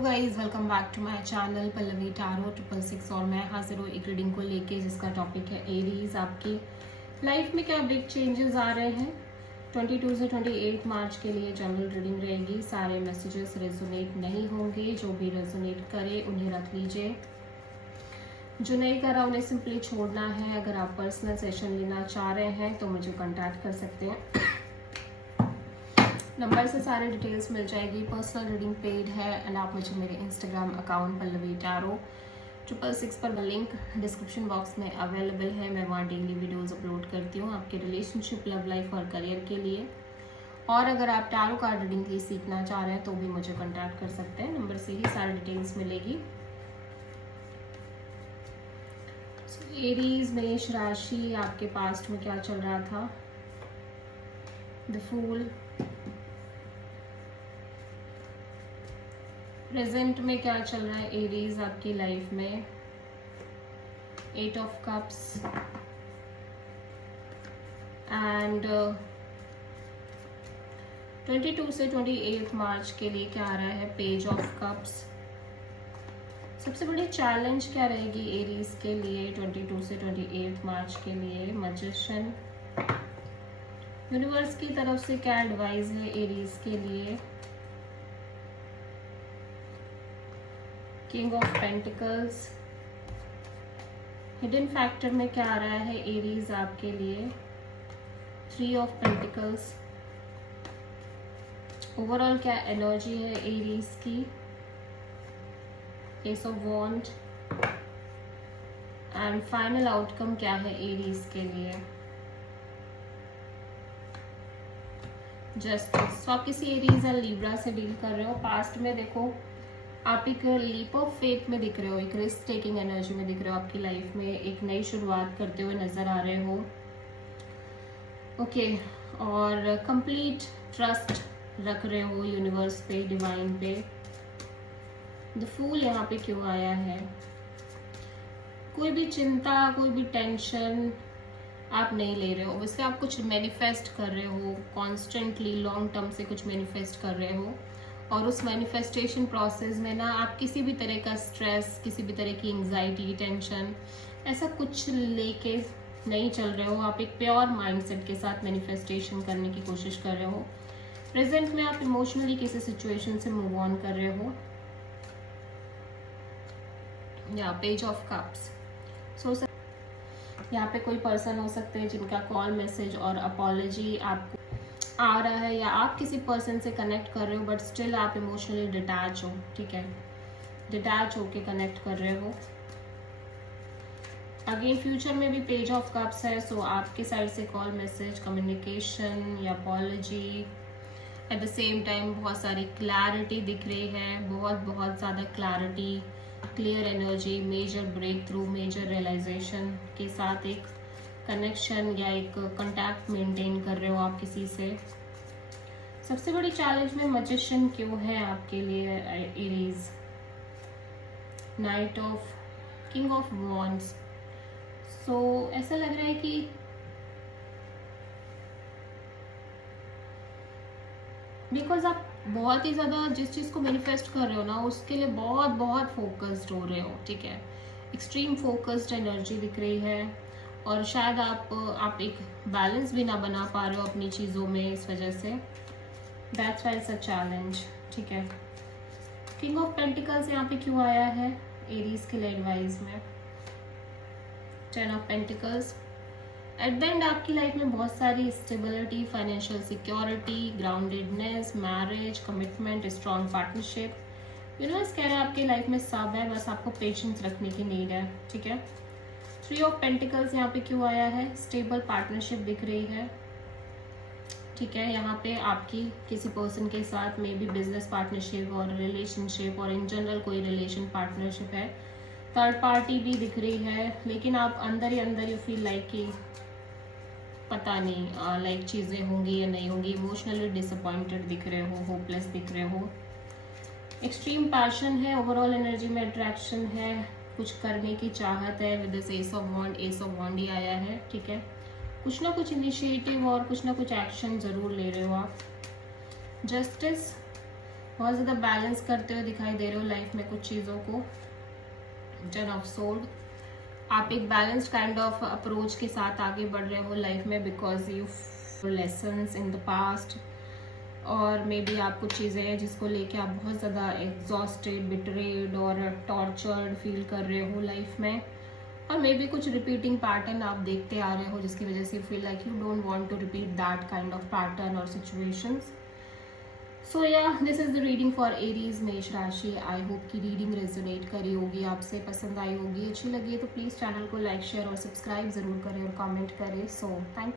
Guys welcome back to my channel Pallavi tarot 666 और मैं हाजिर हूँ एक रीडिंग को लेके जिसका टॉपिक है एरीज। आपकी लाइफ में क्या बिग चेंजेस आ रहे हैं 22 से 28 मार्च के लिए जनरल रीडिंग रहेगी। सारे मैसेजेस रेजोनेट नहीं होंगे, जो भी रेजोनेट करे उन्हें रख लीजिए, जो नहीं करा उन्हें सिंपली छोड़ना है। अगर आप पर्सनल सेशन लेना चाह रहे हैं तो मुझे कॉन्टैक्ट कर सकते हैं, नंबर से सारे डिटेल्स मिल जाएगी। पर्सनल रीडिंग पेड है एंड आप मुझे मेरे इंस्टाग्राम अकाउंट पल्लवी टारो 666 पर लिंक डिस्क्रिप्शन बॉक्स में अवेलेबल है। मैं वहाँ डेली वीडियोस अपलोड करती हूँ आपके रिलेशनशिप, लव लाइफ और करियर के लिए। और अगर आप टारो कार्ड रीडिंग की सीखना चाह रहे हैं तो भी मुझे कॉन्टैक्ट कर सकते हैं, नंबर से ही सारी डिटेल्स मिलेगी। एरीज मेष राशि, आपके पास्ट में क्या चल रहा था, द फूल, प्रेजेंट में क्या चल रहा है एरीज आपकी लाइफ में, 8 ऑफ कप्स एंड 22 से 28 मार्च के लिए क्या आ रहा है, पेज ऑफ कप्स। सबसे बड़ी चैलेंज क्या रहेगी एरीज के लिए 22 से 28 मार्च के लिए, मैजिशियन। यूनिवर्स की तरफ से क्या एडवाइस है एरीज के लिए, king of pentacles. Hidden factor में क्या आ रहा है एरीज आपके लिए, 3 ऑफ पेंटिकल्स। ओवरऑल क्या एनर्जी है एरीज की, ace of wands and final outcome क्या है एरीज के लिए, जस्टिस। तो आप किसी एरीज या लिब्रा से डील कर रहे हो। पास्ट में देखो आप एक लीप ऑफ फेथ में दिख रहे हो, एक रिस्क टेकिंग एनर्जी में दिख रहे हो, आपकी लाइफ में एक नई शुरुआत करते हुए नजर आ रहे हो। ओके, और कंप्लीट ट्रस्ट रख रहे हो यूनिवर्स पे, डिवाइन पे। द फूल यहाँ पे क्यों आया है, कोई भी चिंता, कोई भी टेंशन आप नहीं ले रहे हो। वैसे आप कुछ मैनिफेस्ट कर रहे हो कॉन्स्टेंटली, लॉन्ग टर्म से कुछ मैनिफेस्ट कर रहे हो, और उस मैनिफेस्टेशन प्रोसेस में ना आप किसी भी तरह का स्ट्रेस, किसी भी तरह की एंजाइटी, टेंशन, ऐसा कुछ लेके नहीं चल रहे हो। आप एक प्योर माइंडसेट के साथ मैनिफेस्टेशन करने की कोशिश कर रहे हो। प्रेजेंट में आप इमोशनली किसी सिचुएशन से मूव ऑन कर रहे हो। या पेज ऑफ कप्स। सो यहाँ पे कोई पर्सन हो सकते हैं जिनका कॉल, मैसेज और अपॉलजी आपको आ रहा है, या आप किसी पर्सन से कनेक्ट कर रहे हो बट स्टिल आप इमोशनली डिटैच हो, ठीक है, डिटैच होके कनेक्ट कर रहे हो। अगेन फ्यूचर में भी पेज ऑफ कप्स है, सो आपके साइड से कॉल, मैसेज, कम्युनिकेशन या apology. At the same time बहुत सारी क्लैरिटी दिख रही है, बहुत ज़्यादा clarity, clear energy, major breakthrough, major realisation के साथ एक कनेक्शन या एक कांटेक्ट मेंटेन कर रहे हो आप किसी से। सबसे बड़ी चैलेंज में मैजिशियन क्यों है आपके लिए Aries, knight of, king of wands. So ऐसा लग रहा है कि बिकॉज आप बहुत ही ज्यादा जिस चीज को मैनिफेस्ट कर रहे हो ना उसके लिए बहुत फोकस्ड हो रहे हो, ठीक है, एक्सट्रीम फोकस्ड एनर्जी दिख रही है। और शायद आप एक बैलेंस भी ना बना पा रहे हो अपनी चीज़ों में, इस वजह से that's why it's a challenge, ठीक है। किंग ऑफ पेंटिकल्स यहाँ पे क्यों आया है एरीज के लिए एडवाइस में, 10 of pentacles. At the end आपकी लाइफ में बहुत सारी stability, financial security, groundedness, marriage, commitment, strong partnership. Universe कह रहे हैं आपकी लाइफ में सब है, बस आपको पेशेंस रखने की नीड है, ठीक है। 3 ऑफ पेंटिकल्स यहाँ पे क्यों आया है, स्टेबल पार्टनरशिप दिख रही है, ठीक है। यहाँ पे आपकी किसी पर्सन के साथ मे बी बिजनेस पार्टनरशिप और रिलेशनशिप और इन जनरल कोई रिलेशन पार्टनरशिप है। थर्ड पार्टी भी दिख रही है, लेकिन आप अंदर ही अंदर यू फील लाइक कि पता नहीं लाइक चीज़ें होंगी या नहीं होंगी, इमोशनली डिसअपॉइंटेड दिख रहे हो, होपलेस दिख रहे हो। एक्सट्रीम पैशन है, ओवरऑल एनर्जी में अट्रैक्शन है, कुछ करने की चाहत है, विद दिस एस ऑफ वॉन्ड ही आया है, ठीक है। कुछ ना कुछ इनिशिएटिव और कुछ ना कुछ एक्शन जरूर ले रहे हो आप। जस्टिस, बहुत ज़्यादा बैलेंस करते हुए दिखाई दे रहे हो लाइफ में कुछ चीज़ों को। 10 ऑफ सोर्ड, आप एक बैलेंस्ड काइंड ऑफ अप्रोच के साथ आगे बढ़ रहे हो लाइफ में because you lessons in the past, और मे बी आप कुछ चीज़ें हैं जिसको लेके आप बहुत ज़्यादा एग्जॉस्टेड, बिटरेड और टॉर्चर्ड फील कर रहे हो लाइफ में, और मे बी कुछ रिपीटिंग पैटर्न आप देखते आ रहे हो जिसकी वजह से feel like you don't want to repeat that kind of pattern और situations. So yeah this is the reading for Aries Mesh राशि। आई होप कि रीडिंग रेजोनेट करी होगी, आपसे पसंद आई होगी, अच्छी लगी तो प्लीज़ चैनल को लाइक शेयर और सब्सक्राइब ज़रूर करें और कमेंट करें। So thank